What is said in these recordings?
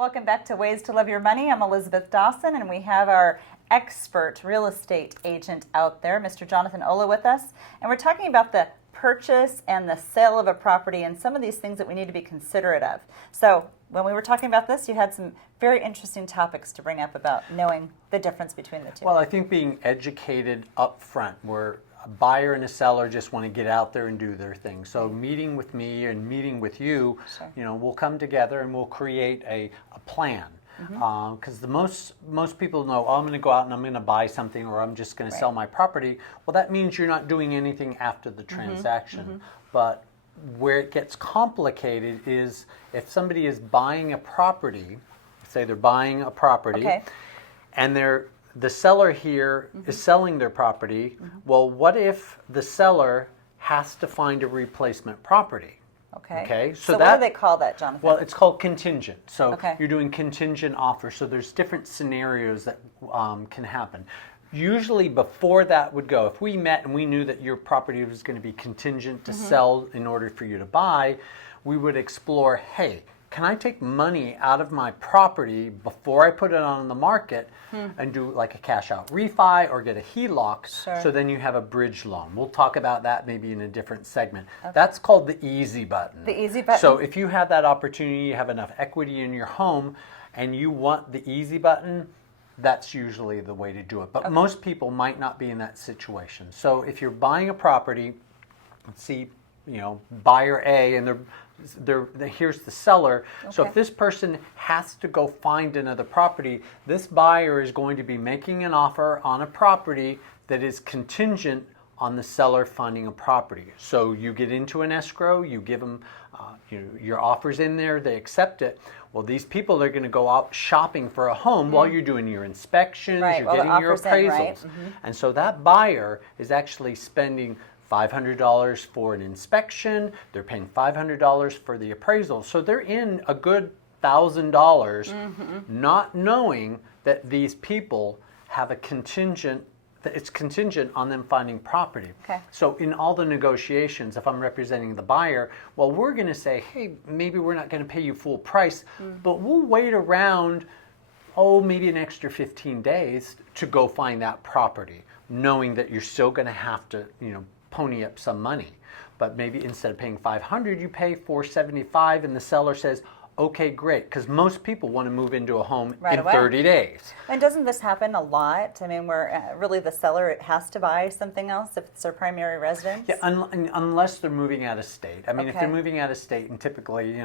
Welcome back to Ways to Love Your Money. I'm Elisabeth Dawson, and we have our expert real estate agent out there, Mr. Jonathan Olow, with us. And we're talking about the purchase and the sale of a property and some of these things that we need to be considerate of. So when we were talking about this, you had some very interesting topics to bring up about knowing the difference between the two. Well, I think being educated up front, where a buyer and a seller just want to get out there and do their thing. So meeting with me and meeting with you, Sure. We'll come together and we'll create a plan. Because most people know, oh, I'm going to go out and I'm going to buy something, or I'm just going to sell my property. Well, that means you're not doing anything after the transaction. But where it gets complicated is if somebody is buying a property, say they're buying a property, and the seller here is selling their property. Well, what if the seller has to find a replacement property? Okay. So what do they call that, Jonathan? Well, it's called contingent. So Okay. you're doing contingent offers. So there's different scenarios that can happen. Usually before that would go, if we met and we knew that your property was going to be contingent to sell in order for you to buy, we would explore, hey, can I take money out of my property before I put it on the market and do like a cash out refi or get a HELOC, so then you have a bridge loan. We'll talk about that maybe in a different segment. That's called the easy button. The easy button? So if you have that opportunity, you have enough equity in your home and you want the easy button, that's usually the way to do it. But most people might not be in that situation. So if you're buying a property, let's see, buyer A, and here's the seller. So if this person has to go find another property, this buyer is going to be making an offer on a property that is contingent on the seller finding a property. So you get into an escrow, you give them your offers in there, they accept it. Well, these people are going to go out shopping for a home while you're doing your inspections, you're getting your appraisals. And so that buyer is actually spending $500 for an inspection, they're paying $500 for the appraisal. So they're in a good $1,000 not knowing that these people have a contingent, that it's contingent on them finding property. So in all the negotiations, if I'm representing the buyer, well, we're going to say, hey, maybe we're not going to pay you full price, but we'll wait around, maybe an extra 15 days to go find that property, knowing that you're still going to have to, pony up some money. But maybe instead of paying $500, you pay $475, and the seller says, okay, great, because most people want to move into a home in 30 days. And doesn't this happen a lot? I mean, where really the seller has to buy something else if it's their primary residence? Yeah, unless they're moving out of state. I mean, if they're moving out of state, and typically,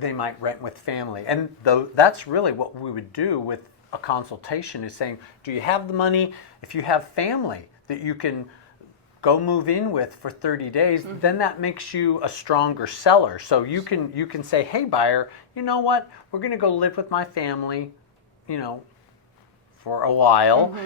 they might rent with family. And that's really what we would do with a consultation, is saying, do you have the money? If you have family that you can go move in with for 30 days, then that makes you a stronger seller. So you can say, hey, buyer, you know what? We're going to go live with my family, for a while.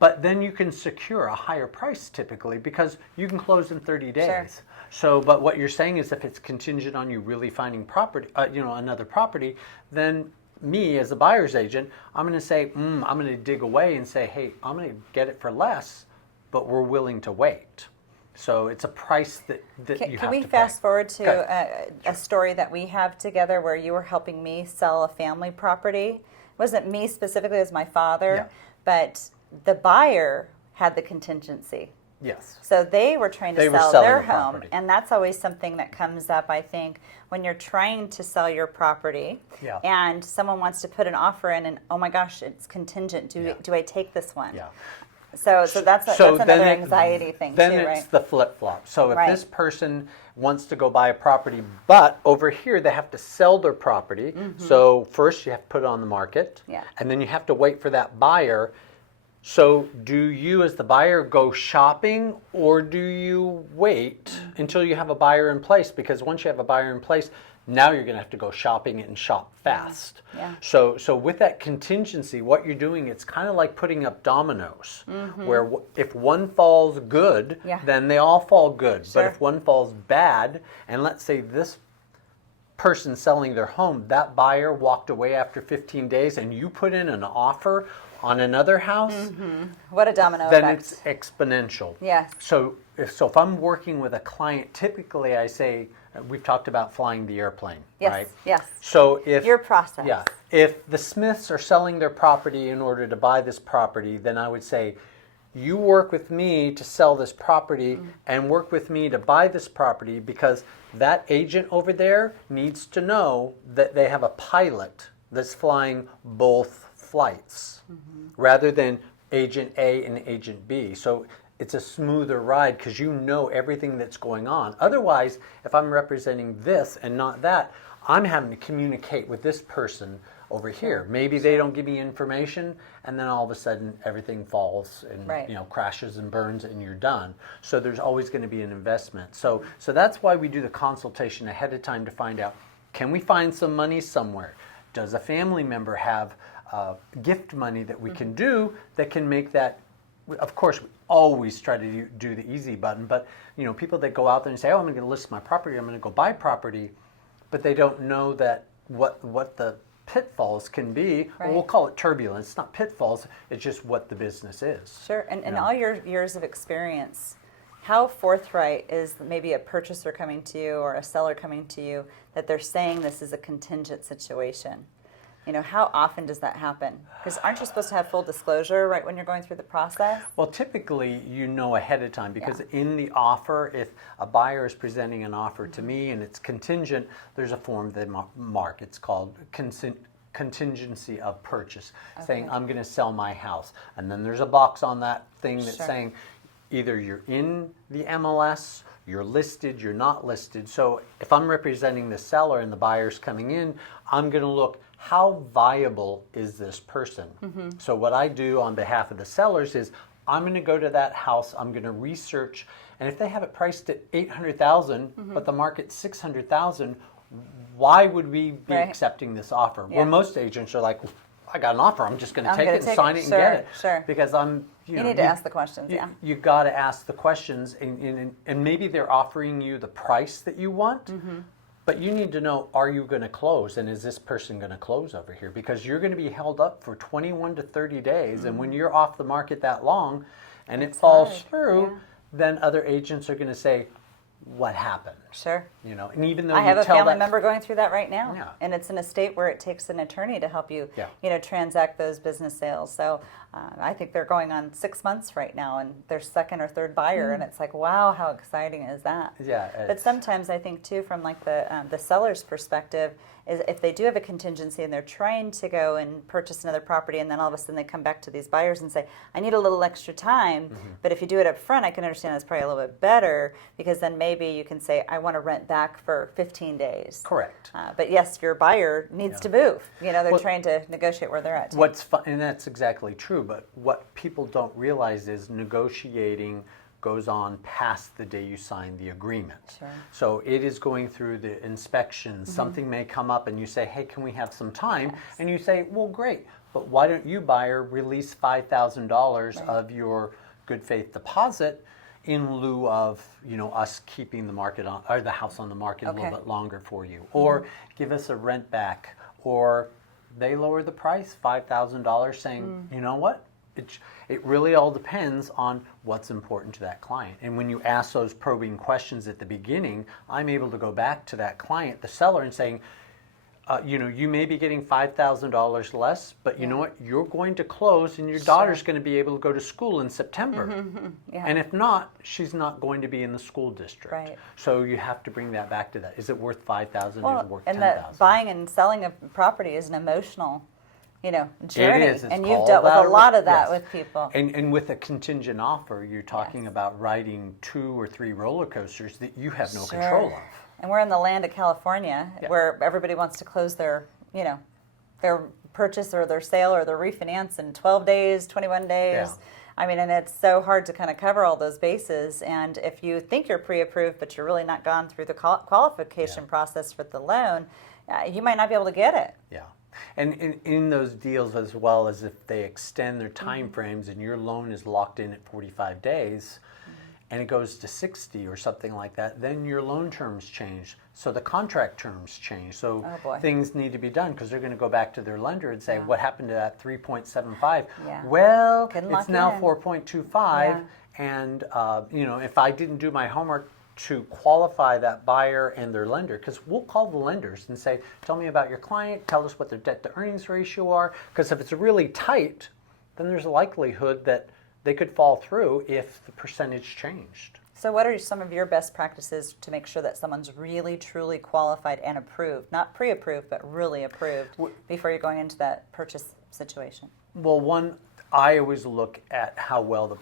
But then you can secure a higher price typically because you can close in 30 days. So, but what you're saying is if it's contingent on you really finding property, another property, then me as a buyer's agent, I'm going to say, I'm going to dig away and say, hey, I'm going to get it for less, but we're willing to wait. So it's a price that you have to pay. Can we fast forward to a story that we have together where you were helping me sell a family property? It wasn't me specifically, it was my father, but the buyer had the contingency. Yes. So they were trying to sell their home, and that's always something that comes up, I think, when you're trying to sell your property and someone wants to put an offer in and, oh my gosh, it's contingent. Do I take this one? Yeah. So that's another anxiety thing then too, right? Then it's the flip-flop. So if this person wants to go buy a property, but over here they have to sell their property, so first you have to put it on the market, and then you have to wait for that buyer. So do you as the buyer go shopping, or do you wait until you have a buyer in place? Because once you have a buyer in place, now you're going to have to go shopping and shop fast. So with that contingency, what you're doing, it's kind of like putting up dominoes, where if one falls good, then they all fall good. But if one falls bad, and let's say this person selling their home, that buyer walked away after 15 days and you put in an offer on another house, what a domino then effect. it's exponential. Yes. So if I'm working with a client, typically I say, we've talked about flying the airplane, Yes, right? yes. So if Your process. yeah, if the Smiths are selling their property in order to buy this property, then I would say, you work with me to sell this property and work with me to buy this property, because that agent over there needs to know that they have a pilot that's flying both flights rather than agent A and agent B. So it's a smoother ride because you know everything that's going on. Otherwise, if I'm representing this and not that, I'm having to communicate with this person over here. Maybe they don't give me information, and then all of a sudden everything falls and Right. crashes and burns, and you're done. So there's always going to be an investment. So that's why we do the consultation ahead of time to find out, can we find some money somewhere? Does a family member have gift money that we can do that can make that? Of course, we always try to do the easy button, but people that go out there and say, oh, I'm going to list my property, I'm going to go buy property, but they don't know that what the pitfalls can be. Right. We'll call it turbulence. It's not pitfalls, it's just what the business is. Sure. And all your years of experience, how forthright is maybe a purchaser coming to you or a seller coming to you that they're saying this is a contingent situation? How often does that happen? Because aren't you supposed to have full disclosure right when you're going through the process? Well, typically ahead of time, because in the offer, if a buyer is presenting an offer to me and it's contingent, there's a form they mark. It's called contingency of purchase, saying I'm going to sell my house. And then there's a box on that thing that's saying either you're in the MLS, you're listed, you're not listed. So if I'm representing the seller and the buyer's coming in, I'm going to look, how viable is this person? So what I do on behalf of the sellers is I'm going to go to that house, I'm going to research, and if they have it priced at $800,000 but the market's $600,000, why would we be accepting this offer? Where most agents are like, I got an offer, I'm just going to take it and sign it and get it. Sure. Because you need to ask the questions. You got to ask the questions, and maybe they're offering you the price that you want. But you need to know, are you going to close, and is this person going to close over here? Because you're going to be held up for 21 to 30 days, and when you're off the market that long and it falls through, then other agents are going to say, what happened? Sure. And even though I have a family member going through that right now, and it's in a state where it takes an attorney to help you, transact those business sales. So I think they're going on 6 months right now, and their second or third buyer, and it's like, wow, how exciting is that? Yeah. But sometimes I think too, from like the seller's perspective, is if they do have a contingency and they're trying to go and purchase another property, and then all of a sudden they come back to these buyers and say, I need a little extra time, but if you do it up front, I can understand it's probably a little bit better, because then maybe you can say, I want to rent back for 15 days. Correct. But yes, your buyer needs to move. They're trying to negotiate where they're at too. What's fun, and that's exactly true, but what people don't realize is negotiating goes on past the day you sign the agreement. Sure. So it is going through the inspections. Something may come up and you say, hey, can we have some time? Yes. And you say, well, great, but why don't you, buyer, release $5,000 of your good faith deposit in lieu of us keeping the market on, or the house on the market a little bit longer for you, or give us a rent back, or they lower the price $5,000, saying, you know what? It really all depends on what's important to that client. And when you ask those probing questions at the beginning, I'm able to go back to that client, the seller, and saying, you may be getting $5,000 less, but you know what? You're going to close, and your daughter's going to be able to go to school in September. And if not, she's not going to be in the school district. Right. So you have to bring that back to that. Is it worth $5,000? Is it worth $10,000? And the buying and selling a property is an emotional journey. It is. And you've dealt with a lot of that with people. And with a contingent offer, you're talking about riding 2 or 3 roller coasters that you have no control of. And we're in the land of California, where everybody wants to close their purchase or their sale or their refinance in 12 days, 21 days. Yeah. I mean, and it's so hard to kind of cover all those bases. And if you think you're pre-approved, but you're really not gone through the qualification process for the loan, you might not be able to get it. Yeah. And in those deals, as well as if they extend their time frames and your loan is locked in at 45 days and it goes to 60 or something like that, then your loan terms change. So the contract terms change. So things need to be done, because they're going to go back to their lender and say, what happened to that 3.75? Well, it's now 4.25. And, if I didn't do my homework, to qualify that buyer and their lender, because we'll call the lenders and say, tell me about your client, tell us what their debt to earnings ratio are, because if it's really tight, then there's a likelihood that they could fall through if the percentage changed. So what are some of your best practices to make sure that someone's really, truly qualified and approved, not pre-approved, but really approved before you're going into that purchase situation? Well, one, I always look at how well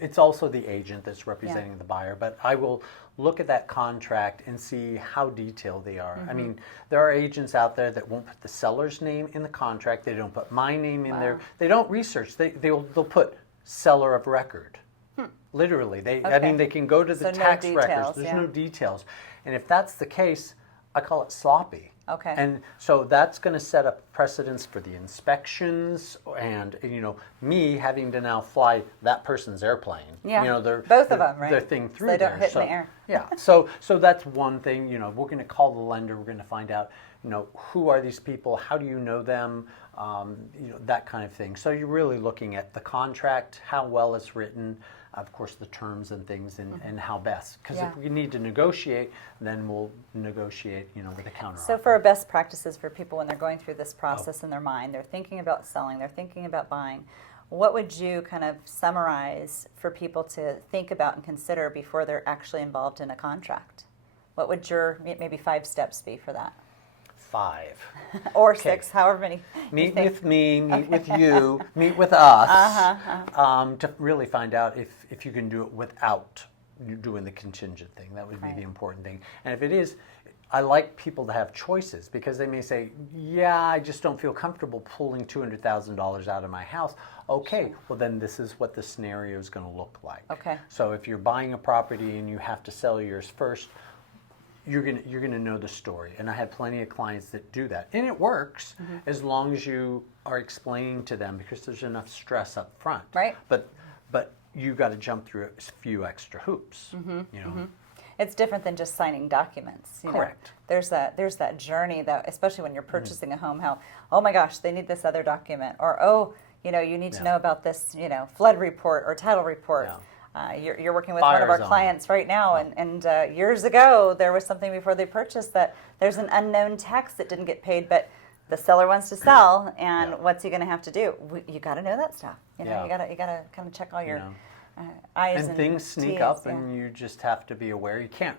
it's also the agent that's representing the buyer, but I will look at that contract and see how detailed they are. I mean, there are agents out there that won't put the seller's name in the contract. They don't put my name in there. They don't research. They'll put seller of record. Literally, I mean, they can go to the tax records. There's no details. And if that's the case, I call it sloppy. Okay. And so that's going to set up precedents for the inspections and, me having to now fly that person's airplane. Yeah. They're, both of them, right? Their thing through so they there. don't hit in the air. Yeah. So that's one thing. We're going to call the lender. We're going to find out, who are these people? How do you know them? That kind of thing. So you're really looking at the contract, how well it's written, of course, the terms and things, and how best. Because if we need to negotiate, then we'll negotiate, with a counter So offer. for best practices for people when they're going through this process in their mind, they're thinking about selling, they're thinking about buying, what would you kind of summarize for people to think about and consider before they're actually involved in a contract? What would your maybe 5 steps be for that? 5. Or 6, however many. Meet with me, meet with you, meet with us, to really find out if you can do it without you doing the contingent thing. That would be the important thing. And if it is, I like people to have choices, because they may say, yeah, I just don't feel comfortable pulling $200,000 out of my house. Okay, well then this is what the scenario is going to look like. Okay. So if you're buying a property and you have to sell yours first, you're gonna know the story. And I have plenty of clients that do that, and it works as long as you are explaining to them, because there's enough stress up front. Right. But you got to jump through a few extra hoops. It's different than just signing documents. Correct. There's that journey that, especially when you're purchasing a home, how, oh my gosh, they need this other document, or you need to know about this, flood report or title report. Yeah. You're working with Fire one of our zone. clients right now, and years ago there was something before they purchased that there's an unknown tax that didn't get paid, but the seller wants to sell, and what's he going to have to do? You got to know that stuff. You got to kind of check all your I's and things sneak T's, up, and you just have to be aware. You can't.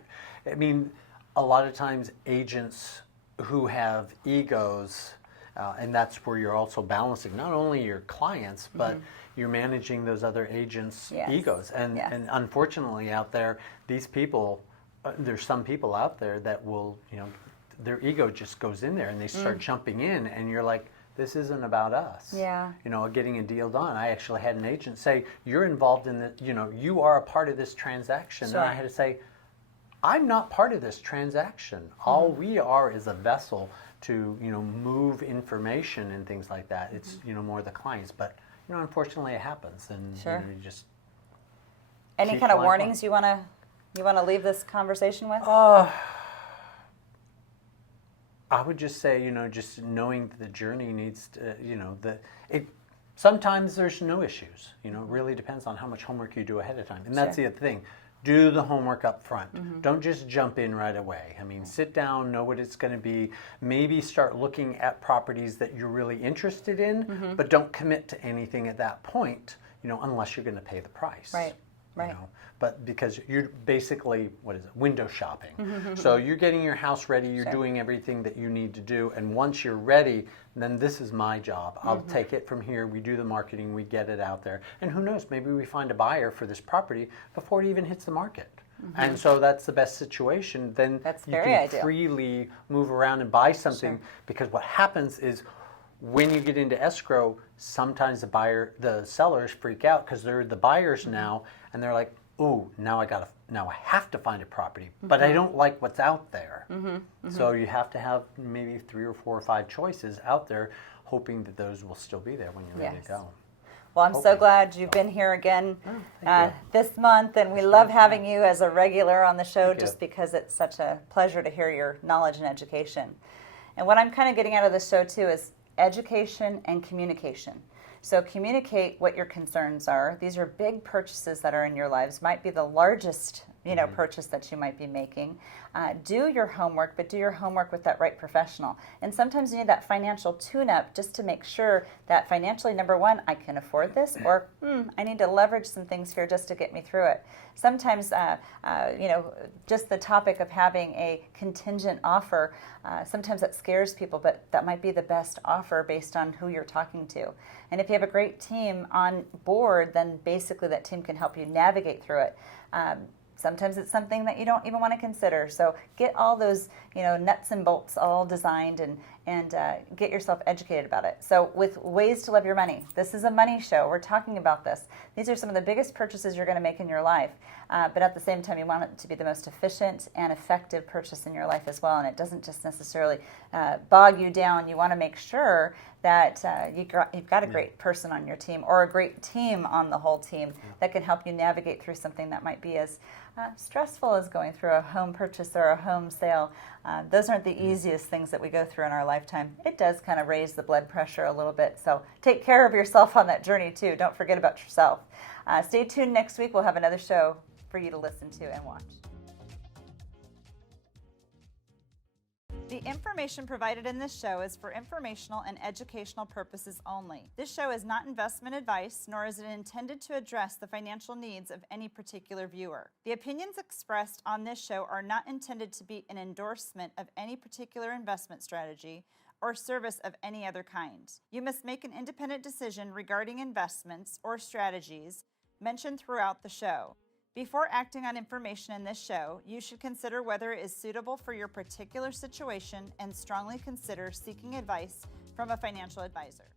I mean, a lot of times agents who have egos, and that's where you're also balancing not only your clients, but you're managing those other agents' egos. And unfortunately out there, these people, there's some people out there that will, their ego just goes in there and they start jumping in, and you're like, this isn't about us. Yeah. Getting a deal done. I actually had an agent say, you're involved in the, you are a part of this transaction. Sure. And I had to say, I'm not part of this transaction. All we are is a vessel to, move information and things like that. It's, more the clients. But, unfortunately it happens. And you just Any keep kind of going warnings you want to leave this conversation with? I would just say, just knowing that the journey needs to, sometimes there's no issues. It really depends on how much homework you do ahead of time. And that's the other thing. Do the homework up front. Don't just jump in right away. I mean, sit down, know what it's going to be. Maybe start looking at properties that you're really interested in, but don't commit to anything at that point, unless you're going to pay the price. Right. Right. But because you're basically, window shopping. So you're getting your house ready, you're doing everything that you need to do, and once you're ready, then this is my job. I'll take it from here, we do the marketing, we get it out there, and who knows, maybe we find a buyer for this property before it even hits the market. And so that's the best situation. Then you can freely move around and buy something, because what happens is, when you get into escrow, sometimes the sellers freak out because they're the buyers now, and they're like, "Ooh, now I have to find a property, but I don't like what's out there." So you have to have maybe 3 or 4 or 5 choices out there, hoping that those will still be there when you're ready to go. Well, I'm so glad you've been here again this month, and we love having you as a regular on the show, just because it's such a pleasure to hear your knowledge and education. And what I'm kind of getting out of this show too is education and communication. So communicate what your concerns are. These are big purchases that are in your lives, might be the largest purchase that you might be making. Do your homework, but do your homework with that right professional. And sometimes you need that financial tune-up just to make sure that financially, number one, I can afford this, or I need to leverage some things here just to get me through it. Sometimes, just the topic of having a contingent offer, sometimes that scares people, but that might be the best offer based on who you're talking to. And if you have a great team on board, then basically that team can help you navigate through it. Sometimes it's something that you don't even want to consider. So get all those, nuts and bolts all designed and get yourself educated about it. So with Ways to Love Your Money, this is a money show. We're talking about this. These are some of the biggest purchases you're going to make in your life. But at the same time, you want it to be the most efficient and effective purchase in your life as well. And it doesn't just necessarily bog you down. You want to make sure that you've got a great person on your team, or a great team on the whole team that can help you navigate through something that might be as stressful as going through a home purchase or a home sale. Those aren't the easiest things that we go through in our lifetime. It does kind of raise the blood pressure a little bit. So take care of yourself on that journey too. Don't forget about yourself. Stay tuned next week. We'll have another show for you to listen to and watch. The information provided in this show is for informational and educational purposes only. This show is not investment advice, nor is it intended to address the financial needs of any particular viewer. The opinions expressed on this show are not intended to be an endorsement of any particular investment strategy or service of any other kind. You must make an independent decision regarding investments or strategies mentioned throughout the show. Before acting on information in this show, you should consider whether it is suitable for your particular situation and strongly consider seeking advice from a financial advisor.